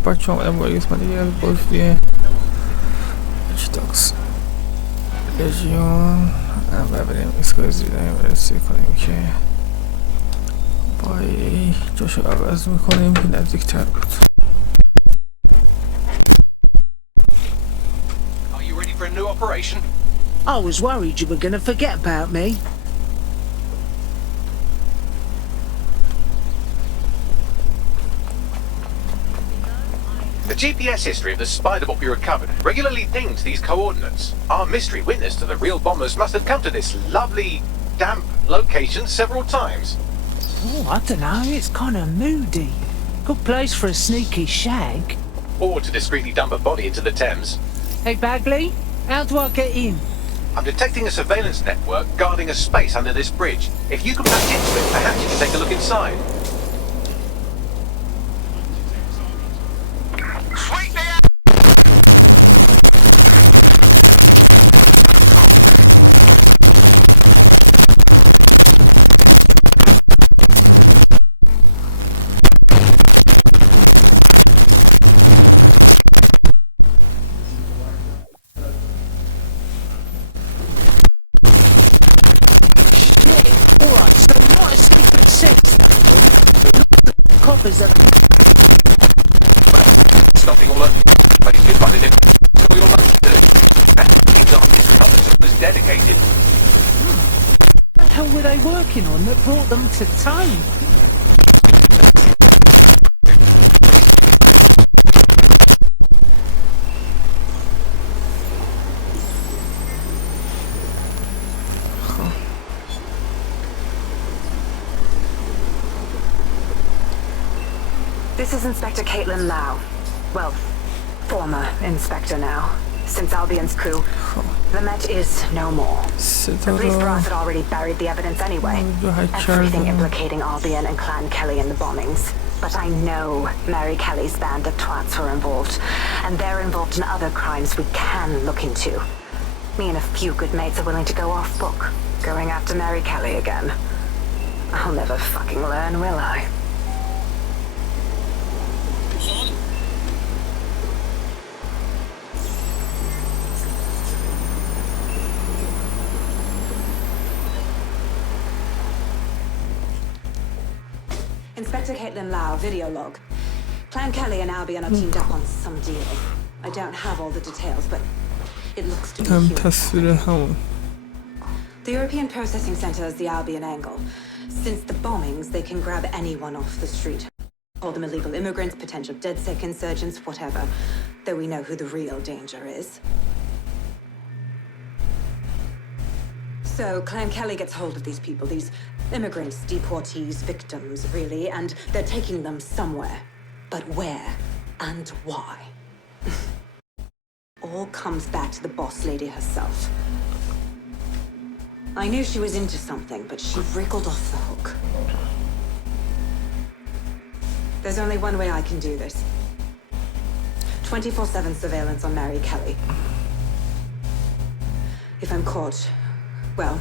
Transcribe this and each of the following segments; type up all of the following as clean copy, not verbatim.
بچه آمدم با قسمت دیگه از بازی اچتاکس لژیون و بریم ایستگاه زیرنویس بررسی کنیم که با جاشو عوض میکنیم که نزدیک تر بود. Are you ready for a new operation? I was worried you were gonna forget about me. The GPS history of the spider bot we recovered regularly pings these coordinates. Our mystery witness to the real bombers must have come to this lovely, damp location several times. Oh, I don't know, it's kind of moody. Good place for a sneaky shag. Or to discreetly dump a body into the Thames. Hey, Bagley, how do I get in? I'm detecting a surveillance network guarding a space under this bridge. If you can patch into it, perhaps you can take a look inside. Sweet there! Alright, so not a secret sex coppers of Stopping all over. But if you find it, it's all your luck to do. That means our mystery officer was dedicated. What the hell were they working on that brought them to town? This is Inspector Caitlin Lau. Well, former inspector now. Since Albion's coup, the Met is no more. The police brass had already buried the evidence anyway. Everything implicating Albion and Clan Kelly in the bombings. But I know Mary Kelly's band of twats were involved. And they're involved in other crimes we can look into. Me and a few good mates are willing to go off book. Going after Mary Kelly again. I'll never fucking learn, will I? Inspector Caitlin Lau, video log. Clan Kelly and Albion are teamed up on some deal. I don't have all the details, but it looks to be huge. The European Processing Center is the Albion angle. Since the bombings, they can grab anyone off the street. Call them illegal immigrants, potential DedSec insurgents, whatever. Though we know who the real danger is. So, Clan Kelly gets hold of these people, these immigrants, deportees, victims, really, and they're taking them somewhere. But where and why? All comes back to the boss lady herself. I knew she was into something, but she wriggled off the hook. There's only one way I can do this. 24/7 surveillance on Mary Kelly. If I'm caught, well,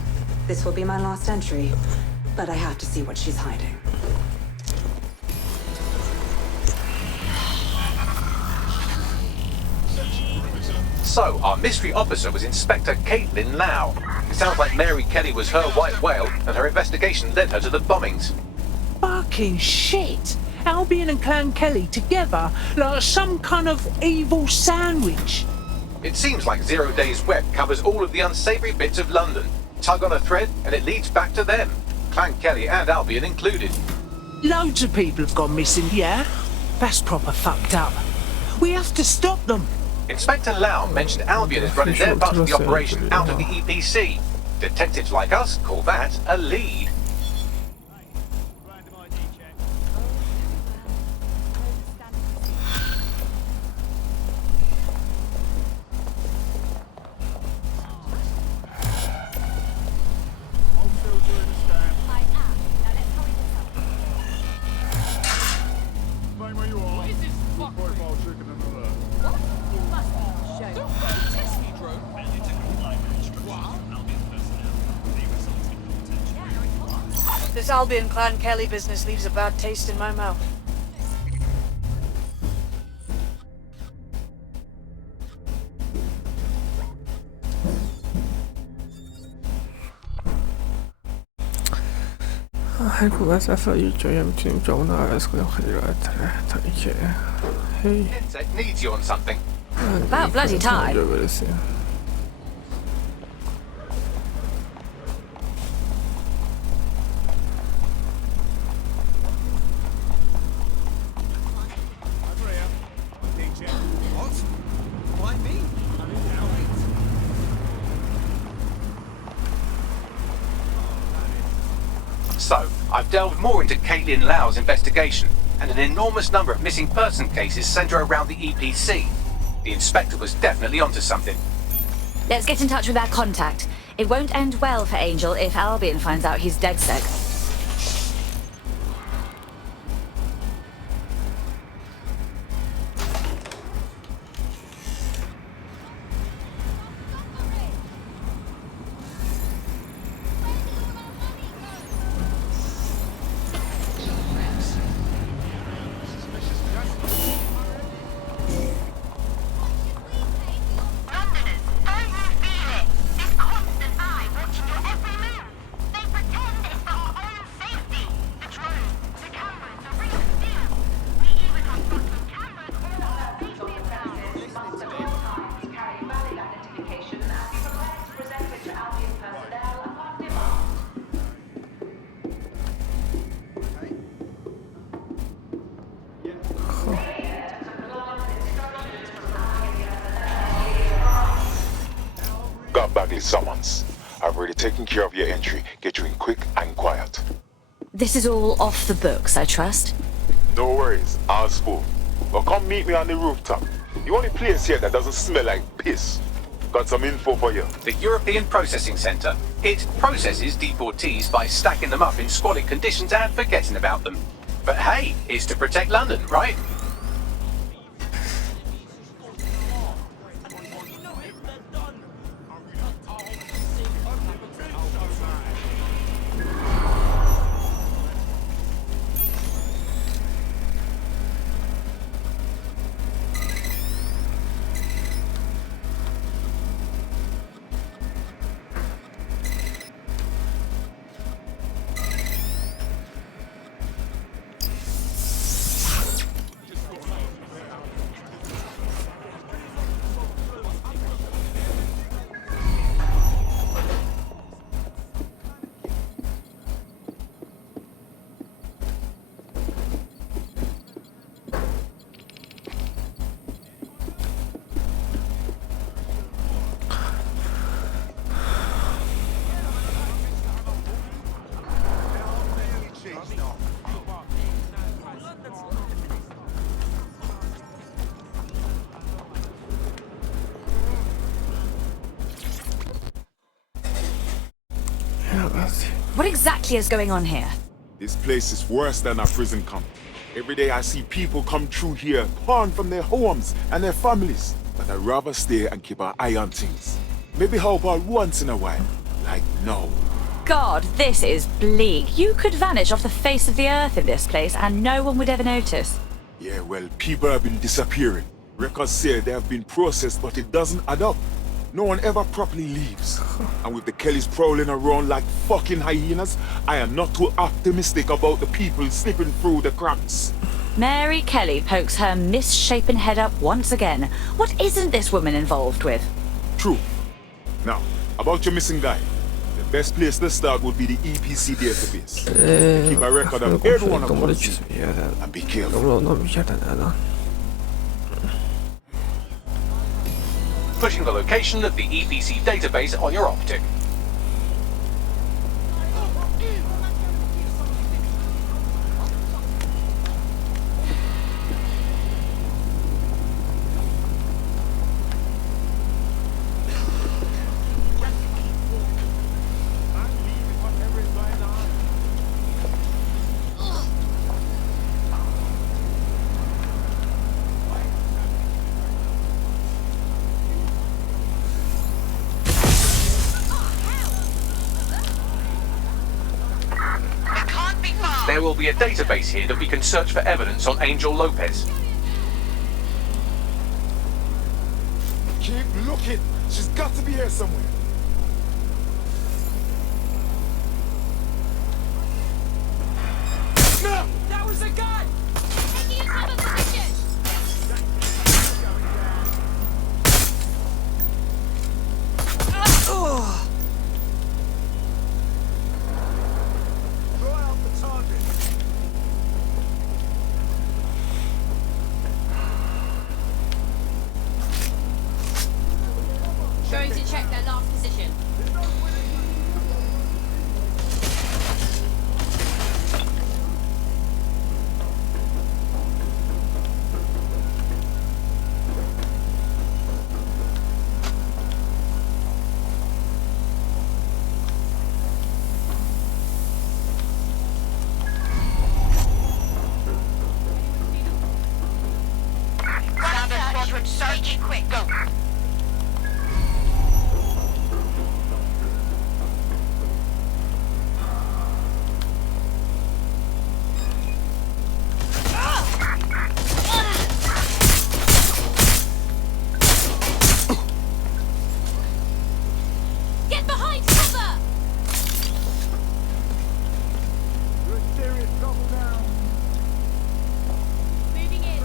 this will be my last entry. But I have to see what she's hiding. So, our mystery officer was Inspector Caitlin Lau. It sounds like Mary Kelly was her white whale, and her investigation led her to the bombings. Fucking shit! Albion and Clan Kelly together like some kind of evil sandwich. It seems like 0 Days Web covers all of the unsavory bits of London. Tug on a thread, and it leads back to them. Clan Kelly and Albion included. Loads of people have gone missing, yeah? That's proper fucked up. We have to stop them. Inspector Lau mentioned Albion is running their part of the operation out of the EPC. Detectives like us call that a lead. This Albion Clan Kelly business leaves a bad taste in my mouth. هر کدوم از افراد یک جایی میتونیم جامون رو عوض کنیم خیلی راحت تره تا اینکه هی It needs you on something. About bloody time. اونجا برسیم. So, I've delved more into Caitlin Lau's investigation, and an enormous number of missing person cases centre around the EPC. The inspector was definitely onto something. Let's get in touch with our contact. It won't end well for Angel if Albion finds out he's dead sick. Got Bagley's summons. I've already taken care of your entry. Get you in quick and quiet. This is all off the books, I trust. No worries, I'll spool. Well, come meet me on the rooftop. The only place here that doesn't smell like piss. Got some info for you. The European Processing Centre. It processes deportees by stacking them up in squalid conditions and forgetting about them. But hey, it's to protect London, right? What exactly is going on here? This place is worse than a prison camp. Every day I see people come through here, torn from their homes and their families. But I'd rather stay and keep an eye on things. Maybe help out once in a while. Like now. God, this is bleak. You could vanish off the face of the earth in this place and no one would ever notice. Yeah, well, people have been disappearing. Records say they have been processed, but it doesn't add up. No one ever properly leaves. And with the Kellys prowling around like fucking hyenas, I am not too optimistic about the people slipping through the cracks. Mary Kelly pokes her misshapen head up once again. What isn't this woman involved with? True. Now, about your missing guy. The best place to start would be the EPC database. Keep a record of everyone of us. And be careful. Pushing the location of the EPC database on your optic. There will be a database here that we can search for evidence on Angel Lopez. Keep looking. She's got to be here somewhere. Going to check their last position. Search quick, go. Get behind cover! Moving in.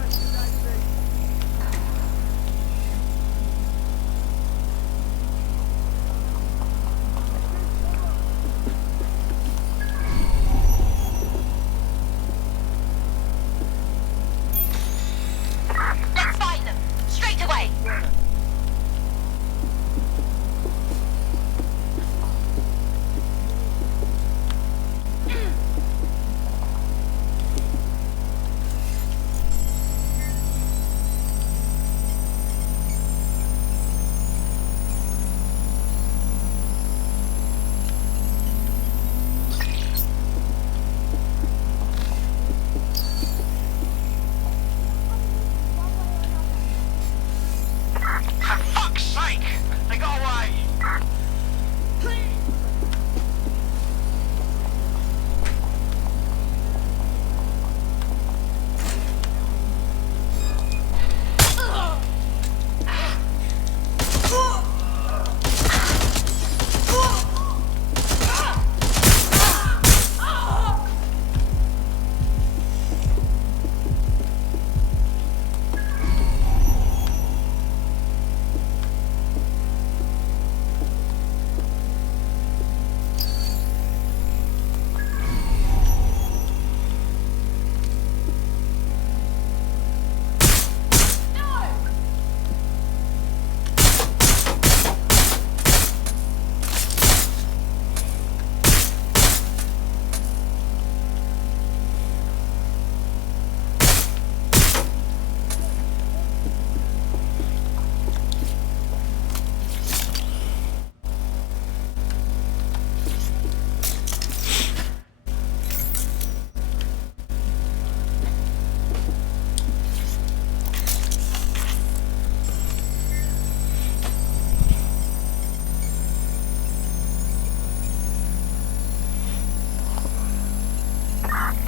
Let's find them. Straight away. For fuck's sake! They got away!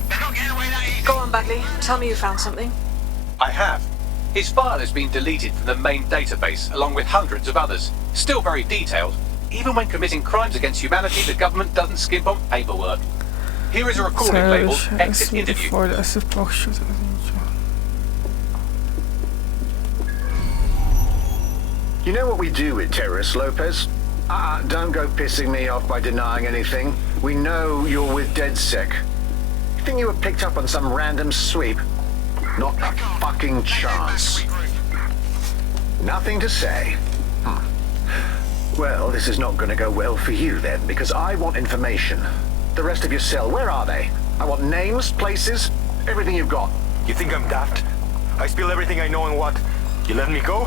They're not getting away that easy. Go on, Bagley. Tell me you found something. I have. His file has been deleted from the main database, along with hundreds of others. Still very detailed. Even when committing crimes against humanity, the government doesn't skimp on paperwork. Here is a recording labeled Exit Interview. You know what we do with terrorists, Lopez? Don't go pissing me off by denying anything. We know you're with DedSec. You think you were picked up on some random sweep? Not a fucking chance. Nothing to say. Well, this is not going to go well for you then, because I want information. The rest of your cell, where are they? I want names, places, everything you've got. You think I'm daft? I spill everything I know and what? You let me go?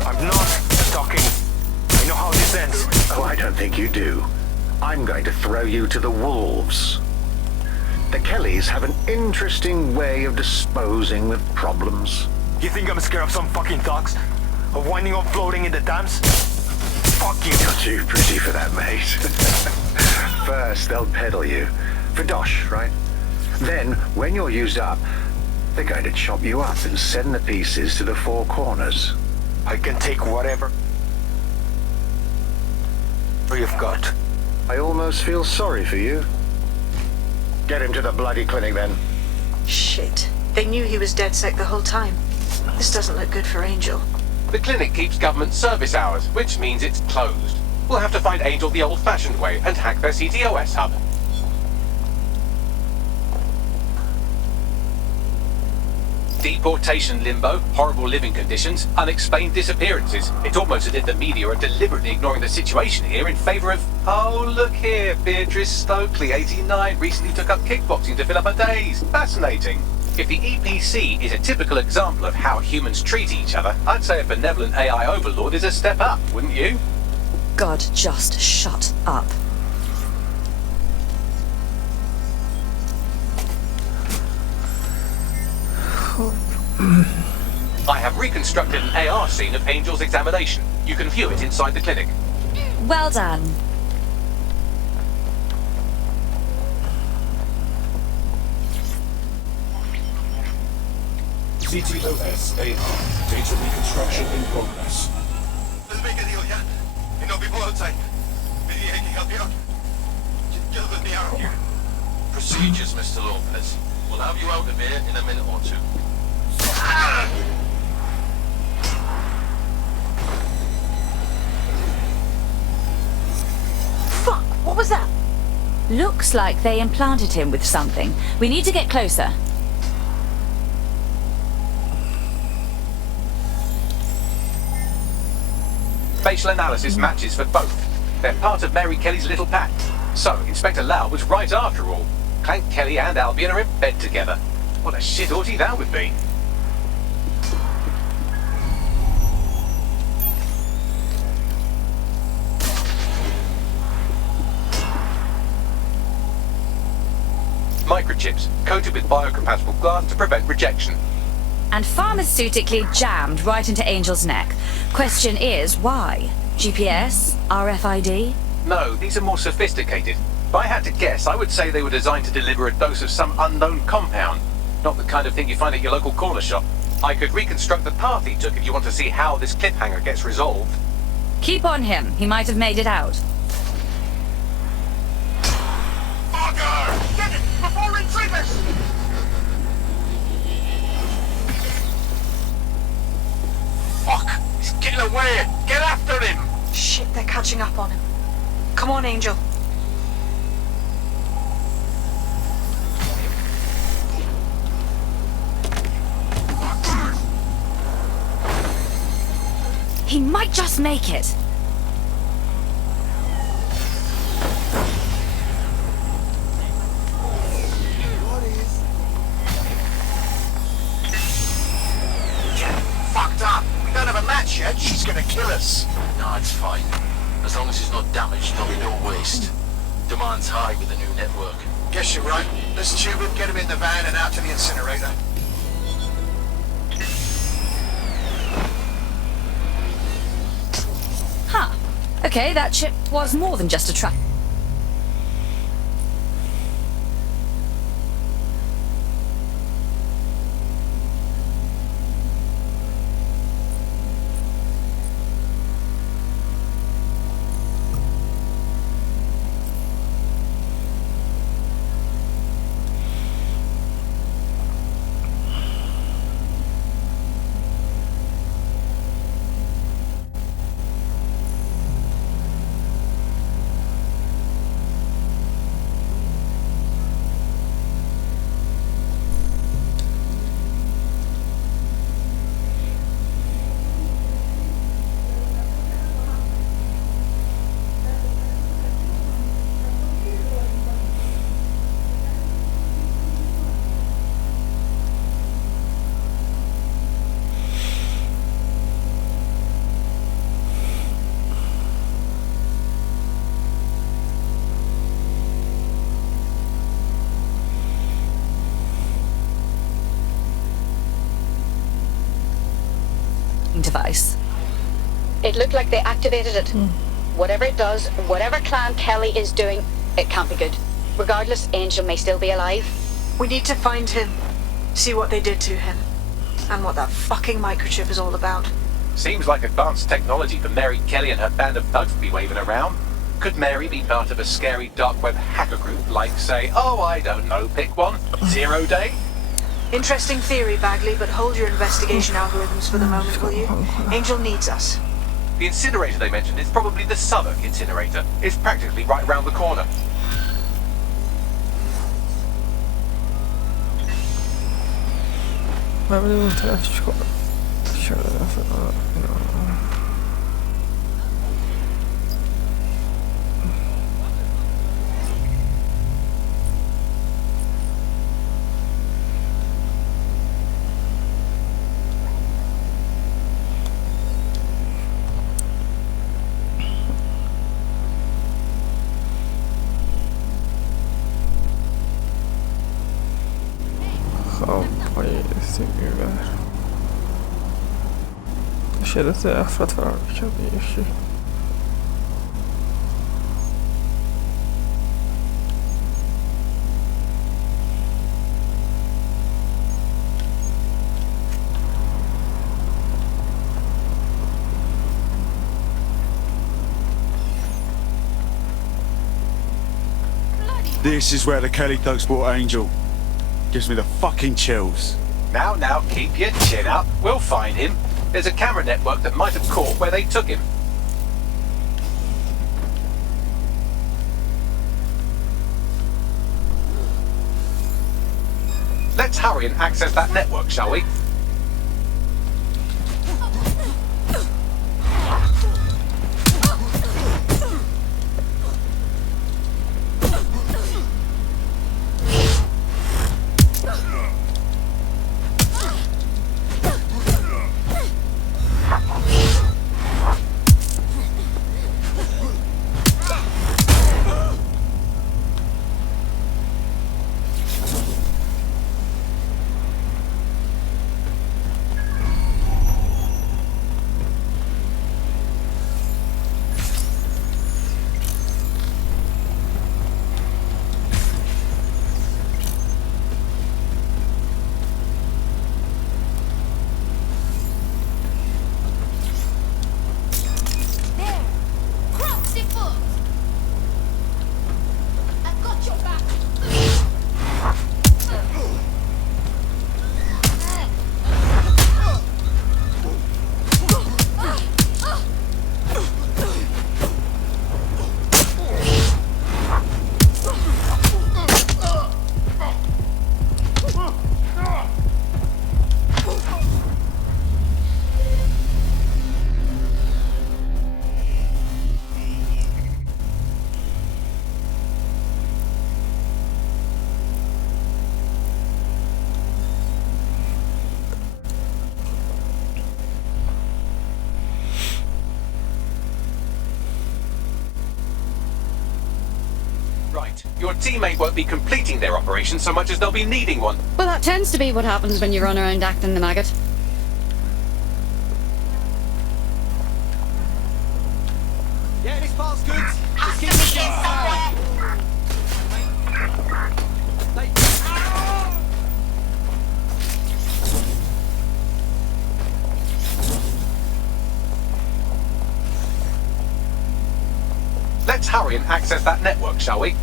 I'm not talking. I know how this ends. Oh, I don't think you do. I'm going to throw you to the wolves. The Kellys have an interesting way of disposing with problems. You think I'm scared of some fucking thugs? Of winding up floating in the dams? Fuck you. You're too pretty for that, mate. First, they'll peddle you. For dosh, right? Then, when you're used up, they're going to chop you up and send the pieces to the four corners. I can take whatever you've got. I almost feel sorry for you. Get him to the bloody clinic, then. Shit. They knew he was DedSec the whole time. This doesn't look good for Angel. The clinic keeps government service hours, which means it's closed. We'll have to find Angel the old-fashioned way and hack their CTOS hub. Deportation limbo, horrible living conditions, unexplained disappearances. It's almost as if the media are deliberately ignoring the situation here in favour of... Oh, look here, Beatrice Stokely, 89, recently took up kickboxing to fill up her days. Fascinating. If the EPC is a typical example of how humans treat each other, I'd say a benevolent AI overlord is a step up, wouldn't you? God, just shut up. I have reconstructed an AR scene of Angel's examination. You can view it inside the clinic. Well done. CTOS AR. Data reconstruction in progress. Let's make a deal, yeah? You know people outside. Maybe I can help you out. Just let me out of here. Procedures, Mr. Lopez. We'll have you out of here in a minute or two. Fuck! What was that? Looks like they implanted him with something. We need to get closer. Facial analysis matches for both. They're part of Mary Kelly's little pack. So, Inspector Lau was right after all. Clank Kelly and Albion are in bed together. What a shit orgy that would be. Microchips, coated with biocompatible glass to prevent rejection. And pharmaceutically jammed right into Angel's neck. Question is, why? GPS? RFID? No, these are more sophisticated. If I had to guess, I would say they were designed to deliver a dose of some unknown compound. Not the kind of thing you find at your local corner shop. I could reconstruct the path he took if you want to see how this cliffhanger gets resolved. Keep on him. He might have made it out. Fucker! Get it before it triggers! Fuck! He's getting away! Get after him! Shit, they're catching up on him. Come on, Angel. He might just make it. Fucked up! We don't have a match yet, she's gonna kill us! No, it's fine. As long as it's not damaged, there'll be no waste. Demand's high with the new network. Guess you're right. Let's tube him, get him in the van and out to the incinerator. Huh. Okay, that chip was more than just a trap. Device. It looked like they activated it. Whatever it does, whatever Clan Kelly is doing, it can't be good. Regardless, Angel may still be alive. We need to find him. See what they did to him. And what that fucking microchip is all about. Seems like advanced technology for Mary Kelly and her band of thugs to be waving around. Could Mary be part of a scary dark web hacker group like, say, oh, I don't know, pick one, 0 Day? Interesting theory, Bagley, but hold your investigation algorithms for the moment, will you? Angel needs us. The incinerator they mentioned is probably the Southern incinerator. It's practically right around the corner. شایعات افراد فرار کرده یکی This is where the Kelly thugs brought Angel. Gives me the fucking chills. Now, keep your chin up. We'll find him. There's a camera network that might have caught where they took him. Let's hurry and access that network, shall we? Your teammate won't be completing their operation so much as they'll be needing one. Well, that tends to be what happens when you run around acting the maggot. Yeah, this part's good. Just keep it going. Let's hurry and access that network, shall we?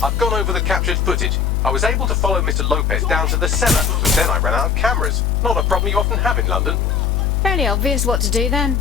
I've gone over the captured footage. I was able to follow Mr. Lopez down to the cellar, but then I ran out of cameras. Not a problem you often have in London. Fairly obvious what to do then.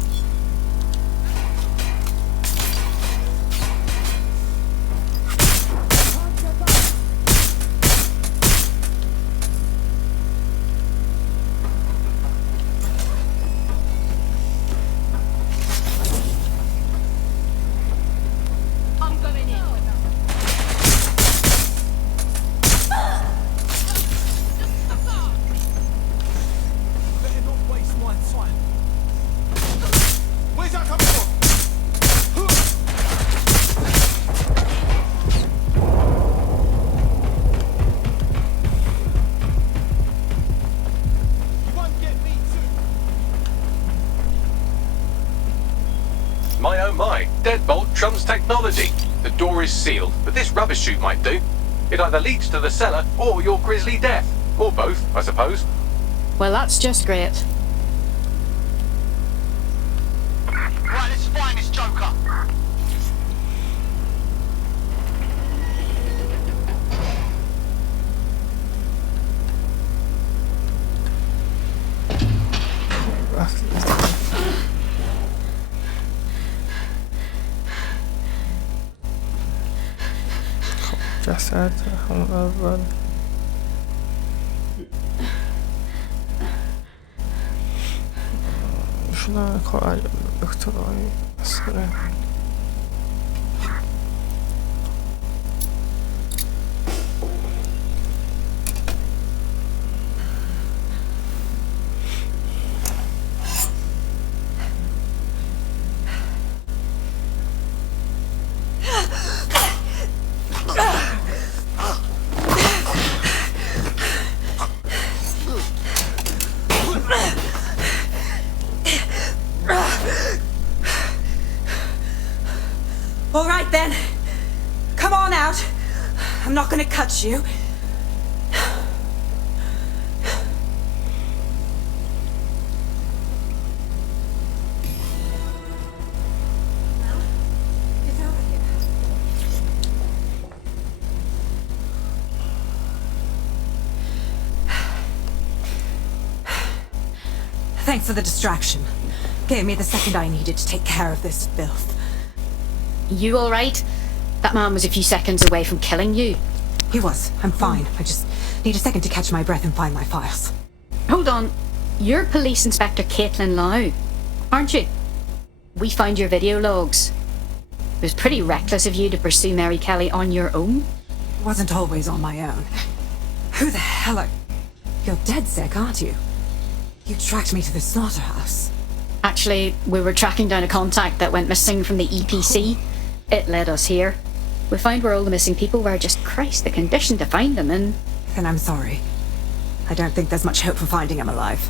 comes technology. The door is sealed, but this rubbish chute might do. It either leads to the cellar or your grisly death. Or both, I suppose. Well, that's just great. Right, let's find this joker. جسد همون اول شدن کار دکترای مسخره. All right then. Come on out. I'm not gonna cut you. Thanks for the distraction. Gave me the second I needed to take care of this filth. You alright? That man was a few seconds away from killing you. He was. I'm fine. I just need a second to catch my breath and find my files. Hold on. You're Police Inspector Caitlin Lau, aren't you? We found your video logs. It was pretty reckless of you to pursue Mary Kelly on your own. Wasn't always on my own. Who the hell are... You're dead sick, aren't you? You tracked me to the slaughterhouse. Actually, we were tracking down a contact that went missing from the EPC. It led us here. We found where all the missing people were. Just Christ, the condition to find them in. Then I'm sorry. I don't think there's much hope for finding him alive.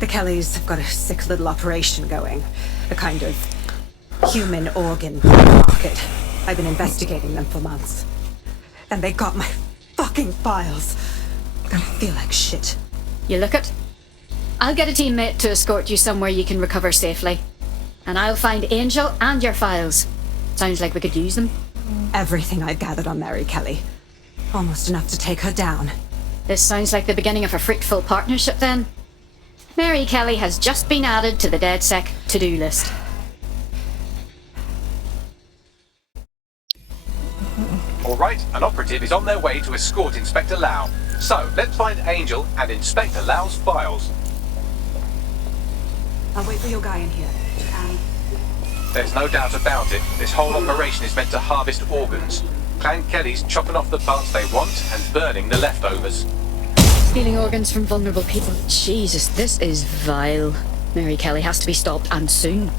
The Kellys have got a sick little operation going. A kind of human organ market. I've been investigating them for months. And they got my fucking files. I feel like shit. You look it? I'll get a teammate to escort you somewhere you can recover safely. And I'll find Angel and your files. Sounds like we could use them. Everything I've gathered on Mary Kelly. Almost enough to take her down. This sounds like the beginning of a fruitful partnership then. Mary Kelly has just been added to the DedSec to-do list. Alright, an operative is on their way to escort Inspector Lau. So, let's find Angel and Inspector Lau's files. I'll wait for your guy in here. There's no doubt about it. This whole operation is meant to harvest organs. Clan Kelly's chopping off the parts they want and burning the leftovers. Stealing organs from vulnerable people. Jesus, this is vile. Mary Kelly has to be stopped, and soon.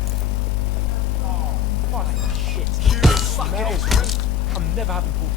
I'm never having pulled.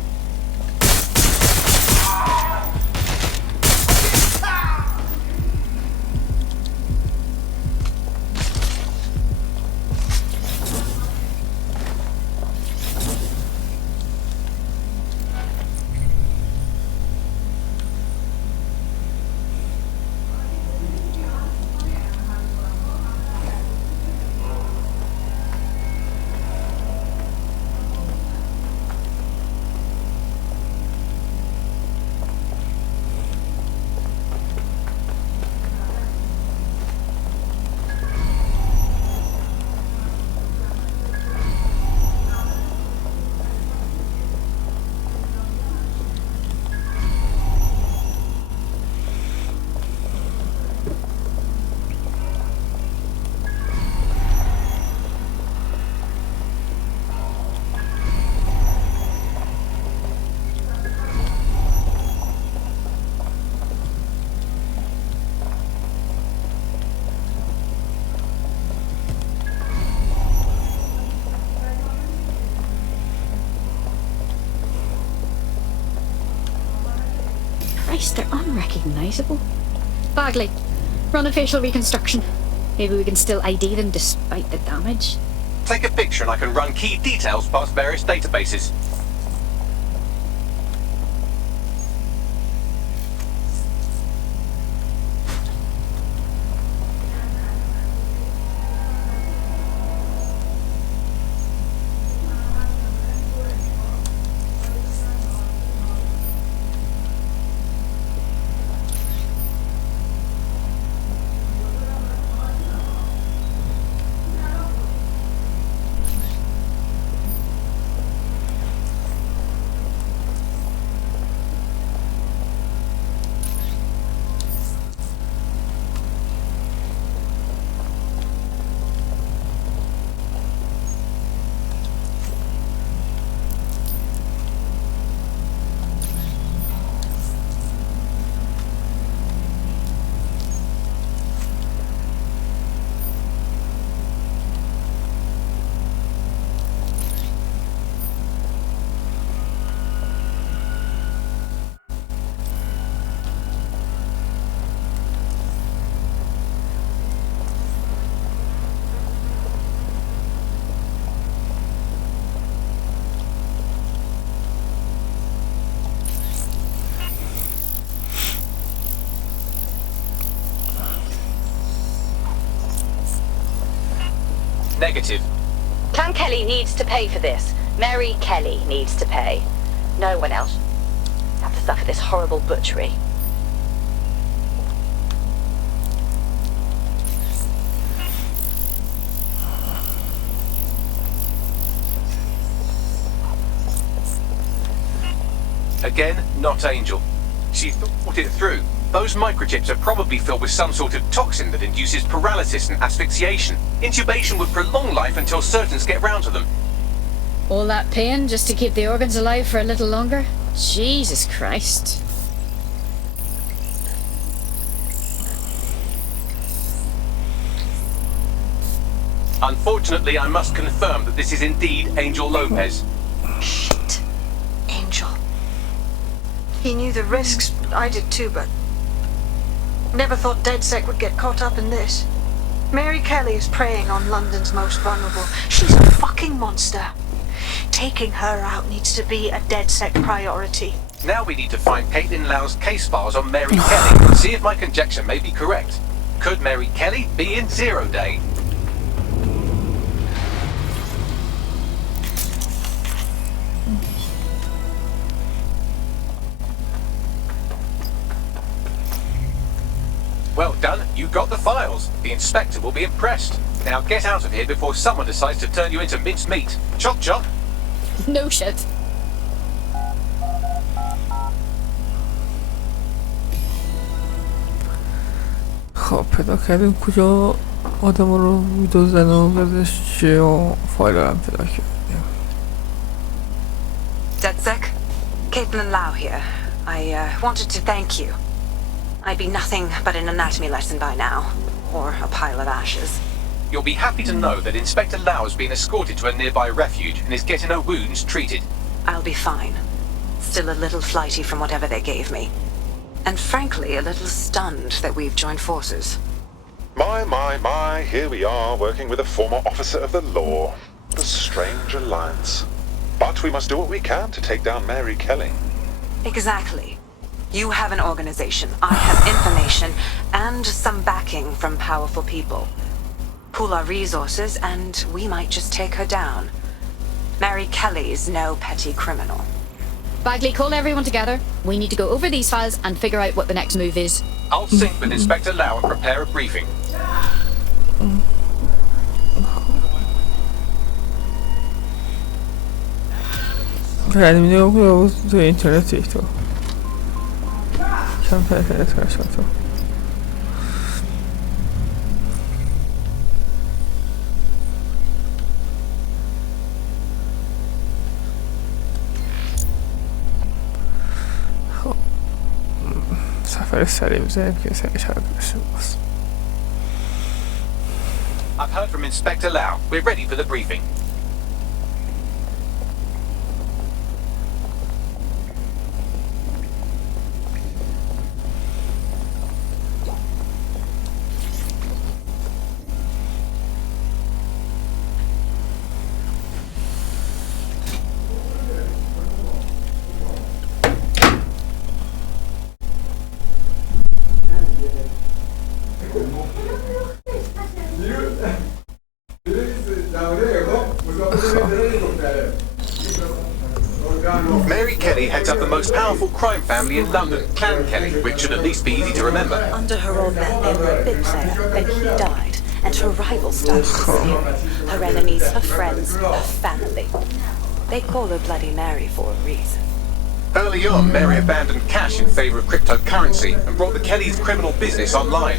Christ, they're unrecognisable. Bagley, run a facial reconstruction. Maybe we can still ID them despite the damage. Take a picture and I can run key details past various databases. Negative. Clan Kelly needs to pay for this. Mary Kelly needs to pay. No one else. Have to suffer this horrible butchery. Again, not Angel. She thought it through. Those microchips are probably filled with some sort of toxin that induces paralysis and asphyxiation. Intubation would prolong life until surgeons get round to them. All that pain just to keep the organs alive for a little longer? Jesus Christ. Unfortunately, I must confirm that this is indeed Angel Lopez. Shit. Angel. He knew the risks. I did too, but never thought DedSec would get caught up in this. Mary Kelly is preying on London's most vulnerable. She's a fucking monster. Taking her out needs to be a DedSec priority. Now we need to find Caitlin Lau's case files on Mary Kelly and see if my conjecture may be correct. Could Mary Kelly be in Zero Day? Well done, you got the files. The inspector will be impressed. Now get out of here before someone decides to turn you into minced meat. Chop chop. No shit. خب پیدا کردیم کجا آدم رو میدوزن و بزش چیه و فایل رو هم پیدا کردیم. DedSec? Caitlin Lau here. I wanted to thank you. I'd be nothing but an anatomy lesson by now. Or a pile of ashes. You'll be happy to know that Inspector Lau has been escorted to a nearby refuge and is getting her wounds treated. I'll be fine. Still a little flighty from whatever they gave me. And frankly, a little stunned that we've joined forces. My, here we are, working with a former officer of the law. A strange alliance. But we must do what we can to take down Mary Kelly. Exactly. You have an organization, I have information, and some backing from powerful people. Pool our resources, and we might just take her down. Mary Kelly's no petty criminal. Bagley, call everyone together. We need to go over these files and figure out what the next move is. I'll sync with Inspector Lau and prepare a briefing. یعنی میدونم که تو اینترنتی تو کم اینترنت کرشم تو خب سفر سریع بزنیم که سریع شرط داشته باز. I've heard from Inspector Lau. We're ready for the briefing. Mary Kelly heads up the most powerful crime family in London, Clan Kelly, which should at least be easy to remember. Under her old man, they were a big player. Then he died, and her rivals started to disappear. Her enemies, her friends, her family. They call her Bloody Mary for a reason. Early on, Mary abandoned cash in favor of cryptocurrency and brought the Kellys' criminal business online.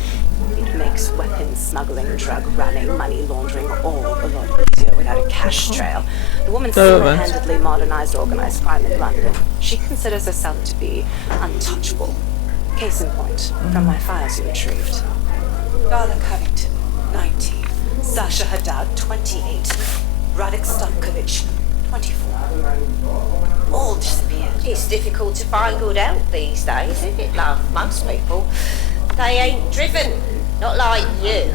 It makes weapons smuggling, drug running, money laundering all a lot easier without a cash trail. The woman single-handedly modernized organized crime in London. She considers herself to be untouchable. Case in point, from my files you retrieved. Darla Covington, 19. Sasha Haddad, 28. Radek Stankovic, 24. All disappeared. It's difficult to find good help these days, isn't it, love? Most people, they ain't driven. Not like you.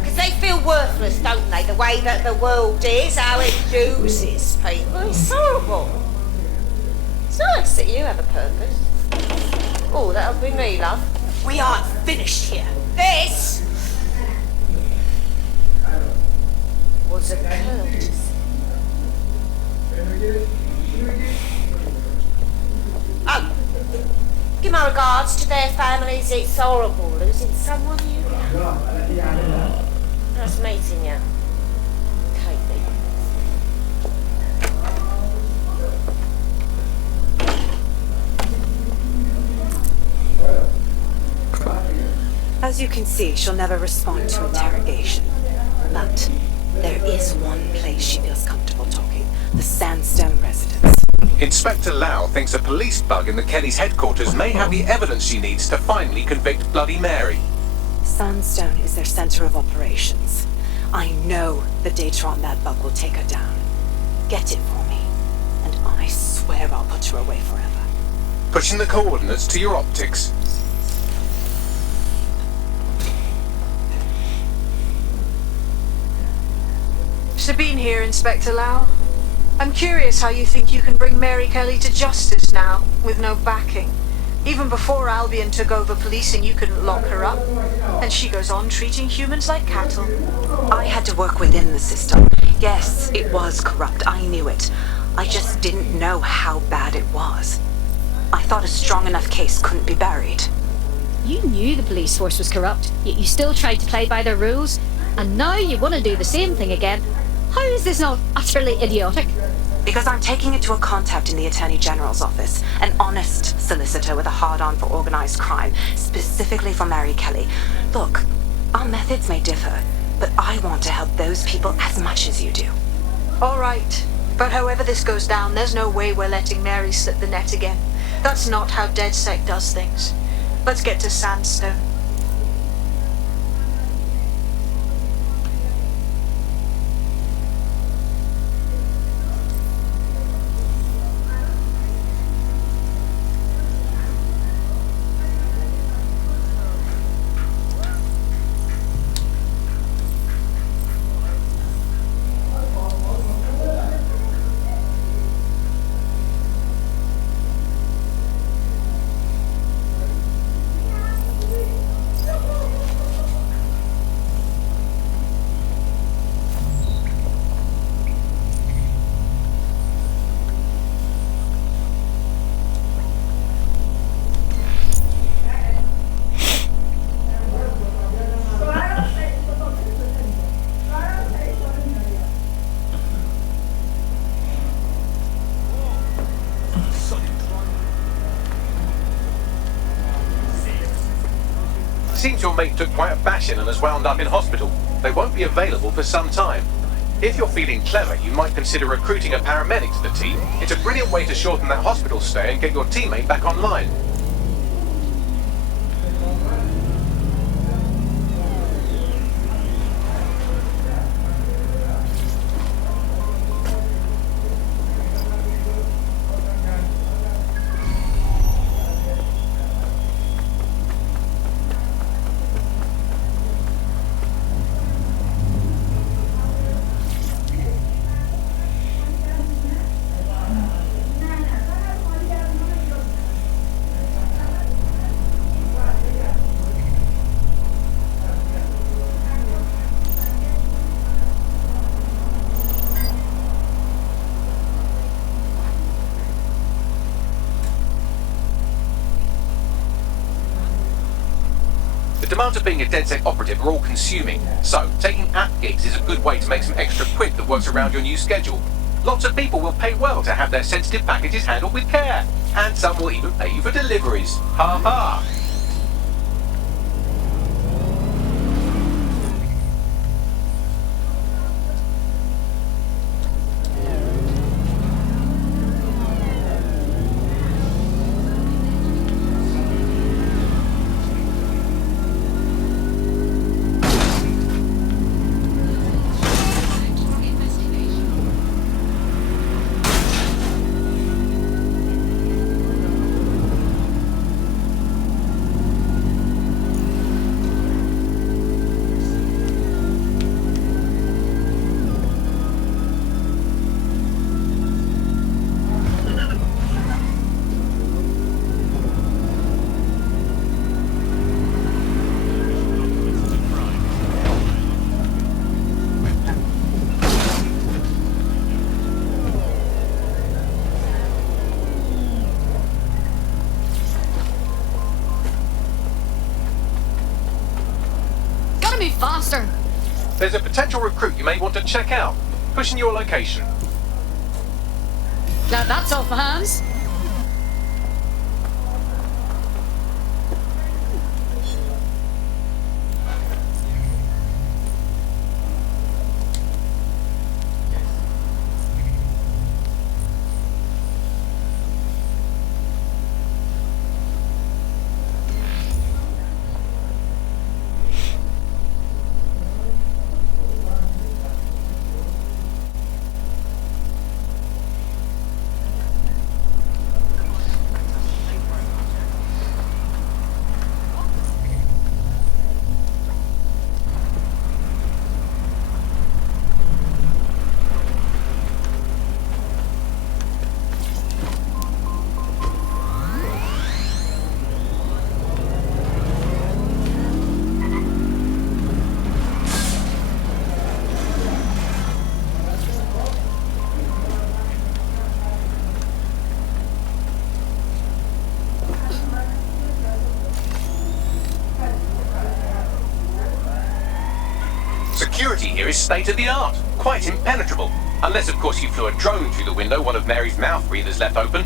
Because they feel worthless, don't they? The way that the world is, how it uses people. It's horrible. It's nice that you have a purpose. Oh, that'll be me, love. We aren't finished here. This was a courtesy. Oh, give my regards to their families. It's horrible losing someone you know. Nice meeting you, Kate. As you can see, she'll never respond to interrogation. But there is one place she feels comfortable talking. The Sandstone residence. Inspector Lau thinks a police bug in the Kellys' headquarters may have the evidence she needs to finally convict Bloody Mary. Sandstone is their center of operations. I know the data on that bug will take her down. Get it for me, and I swear I'll put her away forever. Pushing the coordinates to your optics. Sabine here, Inspector Lau. I'm curious how you think you can bring Mary Kelly to justice now, with no backing. Even before Albion took over policing, you couldn't lock her up. And she goes on treating humans like cattle. I had to work within the system. Yes, it was corrupt. I knew it. I just didn't know how bad it was. I thought a strong enough case couldn't be buried. You knew the police force was corrupt, yet you still tried to play by their rules, and now you want to do the same thing again. How is this not utterly idiotic? Because I'm taking it to a contact in the Attorney General's office, an honest solicitor with a hard-on for organized crime, specifically for Mary Kelly. Look, our methods may differ, but I want to help those people as much as you do. All right. But however this goes down, there's no way we're letting Mary slip the net again. That's not how DedSec does things. Let's get to Sandstone. Seems your mate took quite a bashing and has wound up in hospital. They won't be available for some time. If you're feeling clever, you might consider recruiting a paramedic to the team. It's a brilliant way to shorten that hospital stay and get your teammate back online. demands of being a DedSec operative are all-consuming, so taking app gigs is a good way to make some extra quid that works around your new schedule. Lots of people will pay well to have their sensitive packages handled with care, and some will even pay you for deliveries. Ha ha! Faster! There's a potential recruit you may want to check out. Pushing your location. Glad that's off my hands. Security here is state-of-the-art, quite impenetrable. Unless, of course, you flew a drone through the window one of Mary's mouth breathers left open.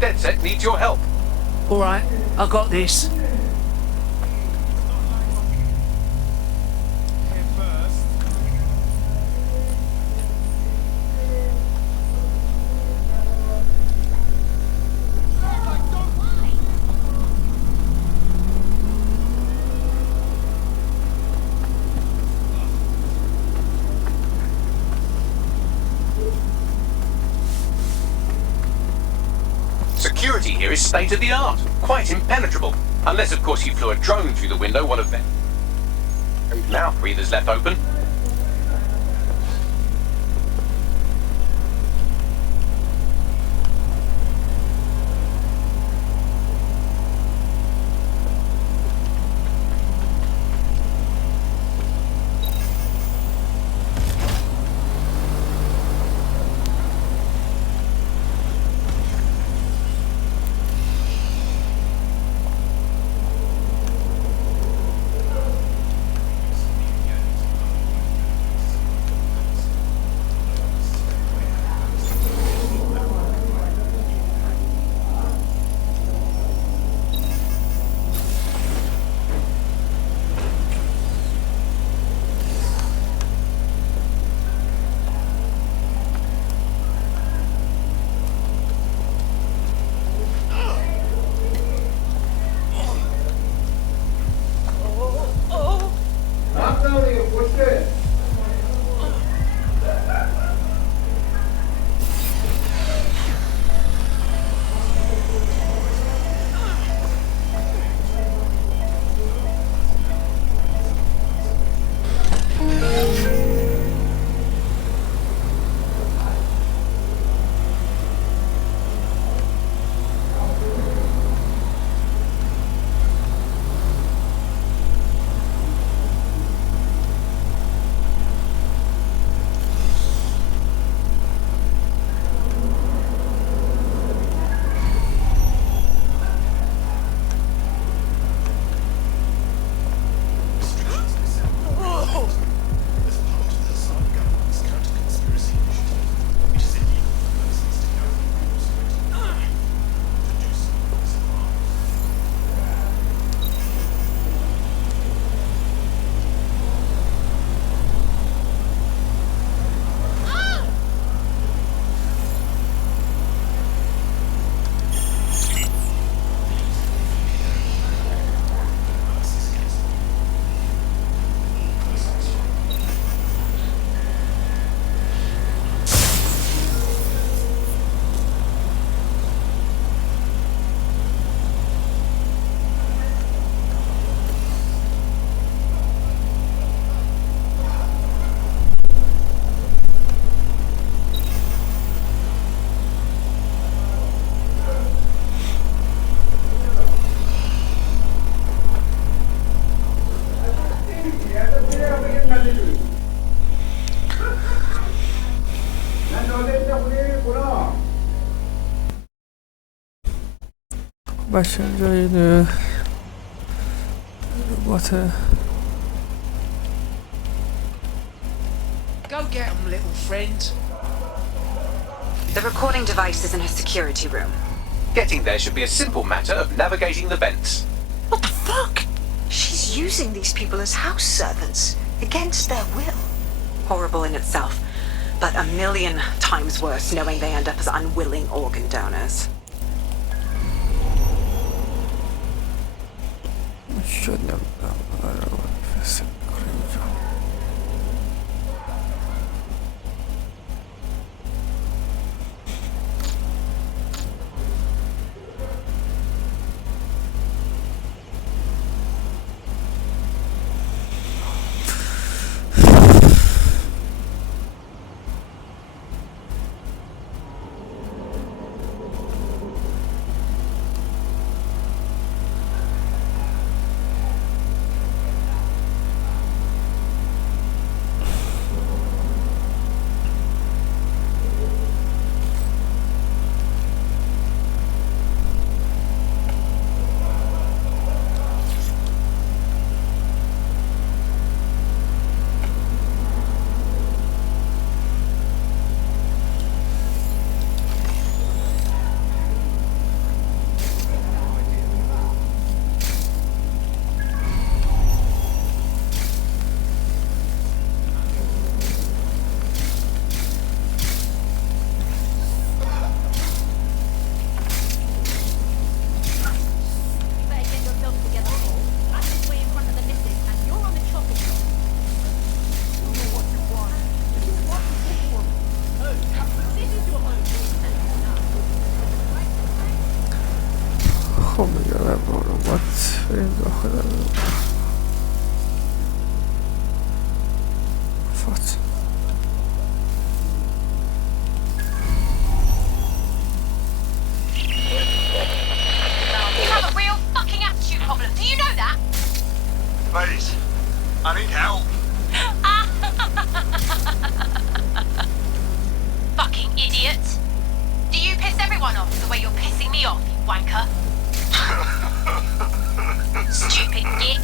DedSec needs your help. All right, I got this. Security here is state-of-the-art, quite impenetrable. Unless, of course, you flew a drone through the window one of them. Mouth breathers left open. بچه اینجا این ربات Go get him, little friend. The recording device is in her security room. Getting there should be a simple matter of navigating the vents. What the fuck? She's using these people as house servants, against their will. Horrible in itself, but a million times worse knowing they end up as unwilling organ donors. شد نمیدونم رو بفرستم کنم اینجا. خب میگه با ربات بریم داخل افراد. You have a real fucking attitude problem. Do you know that? Please, I need help. Fucking idiot. Do you piss everyone off the way you're pissing me off, you wanker? Stupid git.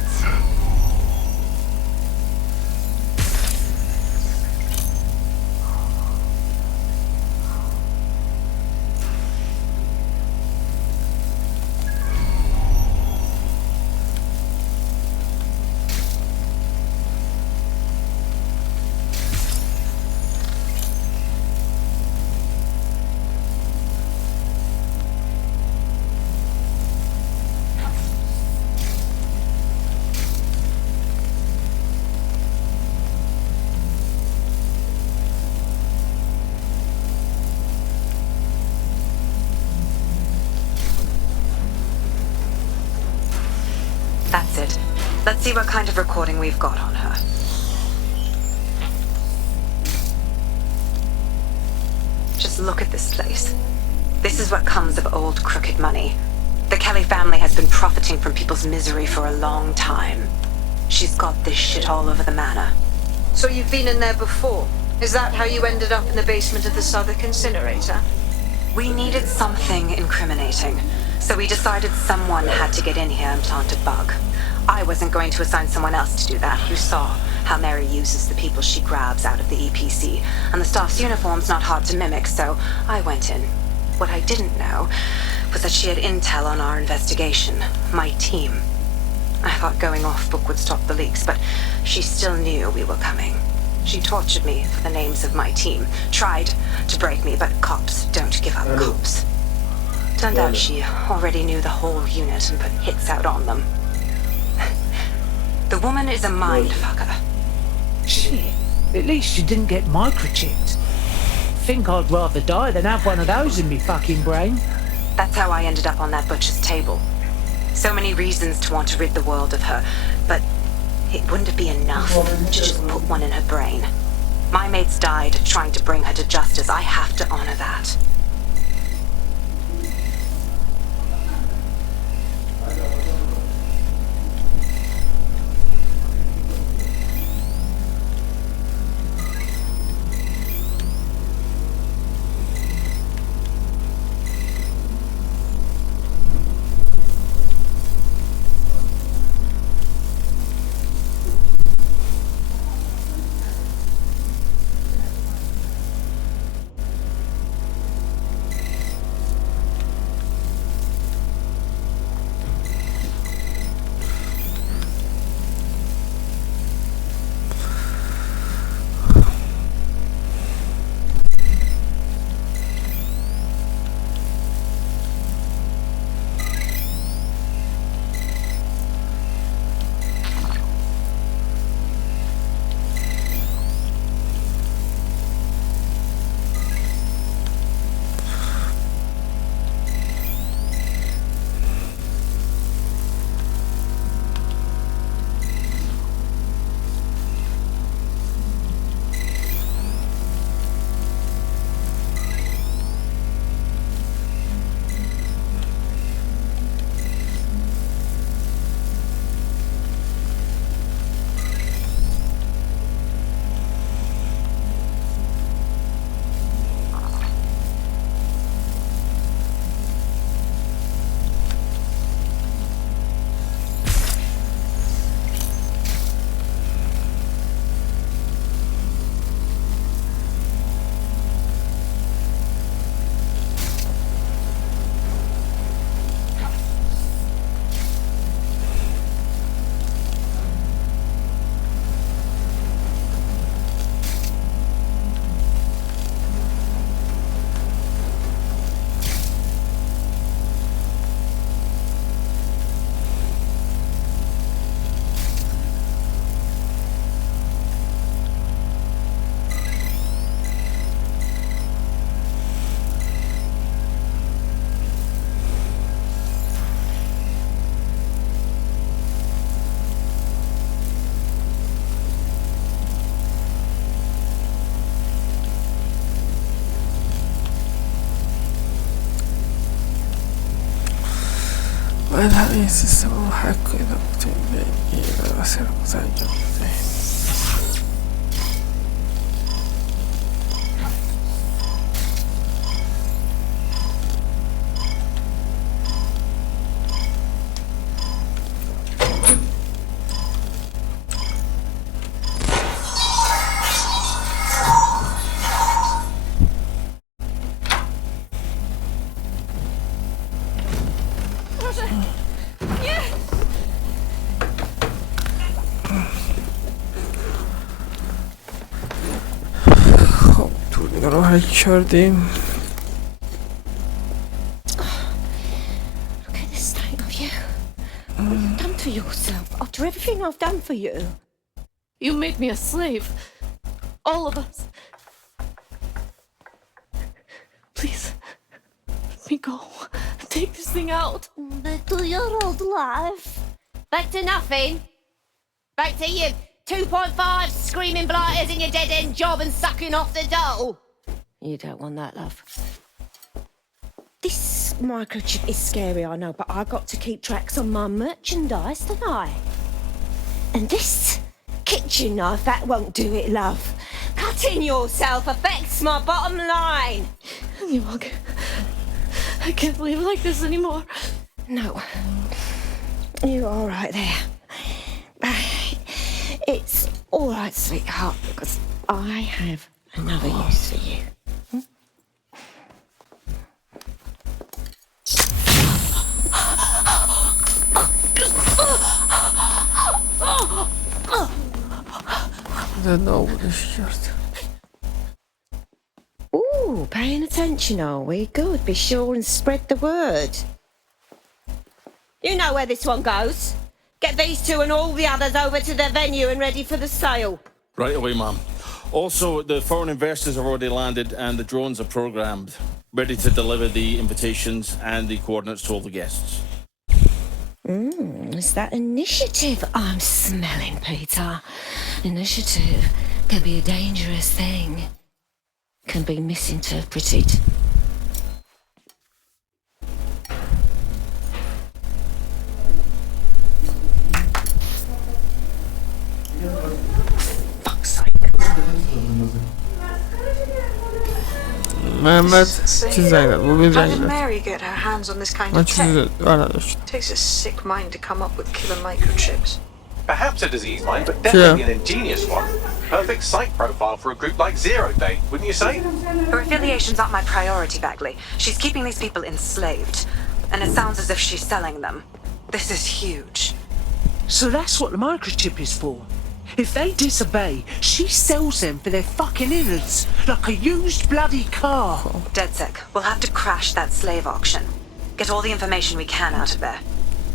That's it. Let's see what kind of recording we've got on her. Just look at this place. This is what comes of old crooked money. The Kelly family has been profiting from people's misery for a long time. She's got this shit all over the manor. So you've been in there before? Is that how you ended up in the basement of the Southwark incinerator? We needed something incriminating, so we decided someone had to get in here and plant a bug. I wasn't going to assign someone else to do that. You saw how Mary uses the people she grabs out of the EPC, and the staff's uniform's not hard to mimic, so I went in. What I didn't know was that she had intel on our investigation, my team. I thought going off book would stop the leaks, but she still knew we were coming. She tortured me for the names of my team, tried to break me, but cops don't give up cops. Turned out she already knew the whole unit and put hits out on them. The woman is a mindfucker. Shit. At least you didn't get microchipped. Think I'd rather die than have one of those in me fucking brain. That's how I ended up on that butcher's table. So many reasons to want to rid the world of her, but it wouldn't be enough to just put one in her brain. My mates died trying to bring her to justice. I have to honor that. باید همین سیستم رو حک کنید و بتونید به ایران و سرمازه انجام بدهید. رو حک کردیم. Look at the state of you. What have you done to yourself after everything I've done for you? You made me a slave. All of us. Please, let me go. Take this thing out. Back to your old life. Back to nothing. Back to you 2.5 screaming blighters in your dead-end job and sucking off the dole. You don't want that, love. This microchip is scary, I know, but I got to keep tracks on my merchandise, don't I? And this kitchen knife, that won't do it, love. Cutting yourself affects my bottom line. I can't live like this anymore. No. You're all right there. It's all right, sweetheart, because I have another use for you. Ooh, paying attention, are we? Good. Be sure and spread the word. You know where this one goes. Get these two and all the others over to the venue and ready for the sale. Right away, ma'am. Also, the foreign investors have already landed and the drones are programmed, ready to deliver the invitations and the coordinates to all the guests. It's that initiative I'm smelling, Peter. Initiative can be a dangerous thing. Can be misinterpreted. Fuck's sake. محمد چیز زنگ داد. ببین How زنگ did داد. Mary get her hands on this kind من of چیزی tech? نداشت. Takes a sick mind to come up with killer microchips. Perhaps a disease mind, but definitely an ingenious one. Perfect site profile for a group like Zero Day, wouldn't you say? Her affiliation's not my priority, Bagley. She's keeping these people enslaved. And it sounds as if she's selling them. This is huge. So that's what the microchip is for. If they disobey, she sells them for their fucking innards, like a used bloody car. DedSec, we'll have to crash that slave auction. Get all the information we can out of there.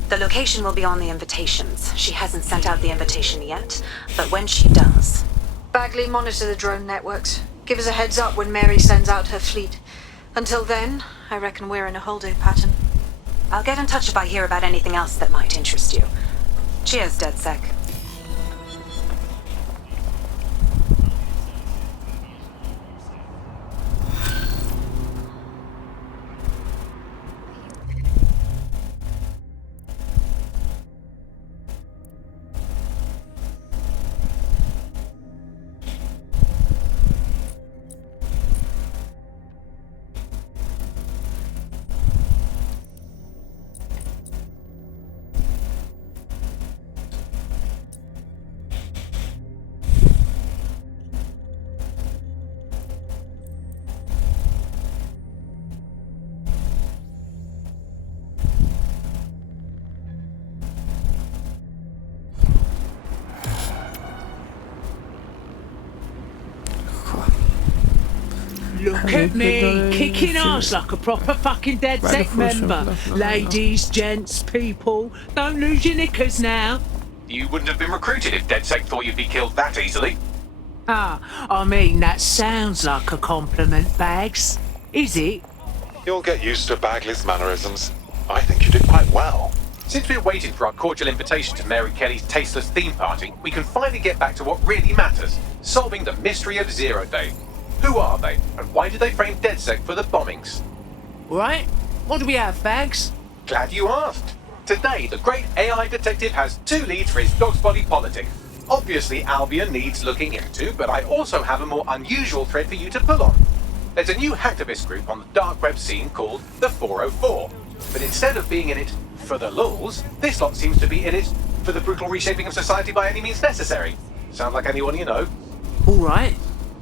The location will be on the invitations. She hasn't sent out the invitation yet, but when she does... Bagley, monitor the drone networks. Give us a heads up when Mary sends out her fleet. Until then, I reckon we're in a holding pattern. I'll get in touch if I hear about anything else that might interest you. Cheers, DedSec. Look at me, kicking ass like a proper fucking DedSec member. Ladies, gents, people, don't lose your knickers now. You wouldn't have been recruited if DedSec thought you'd be killed that easily. I mean, that sounds like a compliment, Bags. Is it? You'll get used to Bagley's mannerisms. I think you did quite well. Since we're waiting for our cordial invitation to Mary Kelly's tasteless theme party, we can finally get back to what really matters, solving the mystery of Zero Day. Who are they, and why did they frame DedSec for the bombings? Right, what do we have, Bags? Glad you asked. Today, the great AI detective has 2 leads for his dog's body politic. Obviously, Albion needs looking into, but I also have a more unusual thread for you to pull on. There's a new hacktivist group on the dark web scene called the 404. But instead of being in it for the lulz, this lot seems to be in it for the brutal reshaping of society by any means necessary. Sound like anyone you know? All right.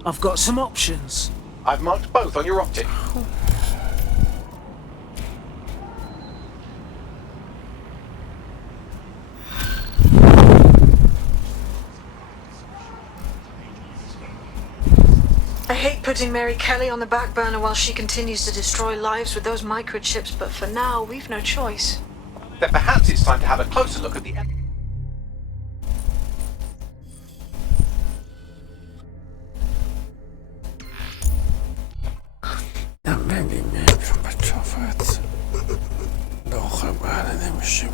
I've got some options. I've marked both on your optic. I hate putting Mary Kelly on the back burner while she continues to destroy lives with those microchips, but for now, we've no choice. Then perhaps it's time to have a closer look at the... نمی‌بینیم بچه‌ها فقط داخل برده نمیشیم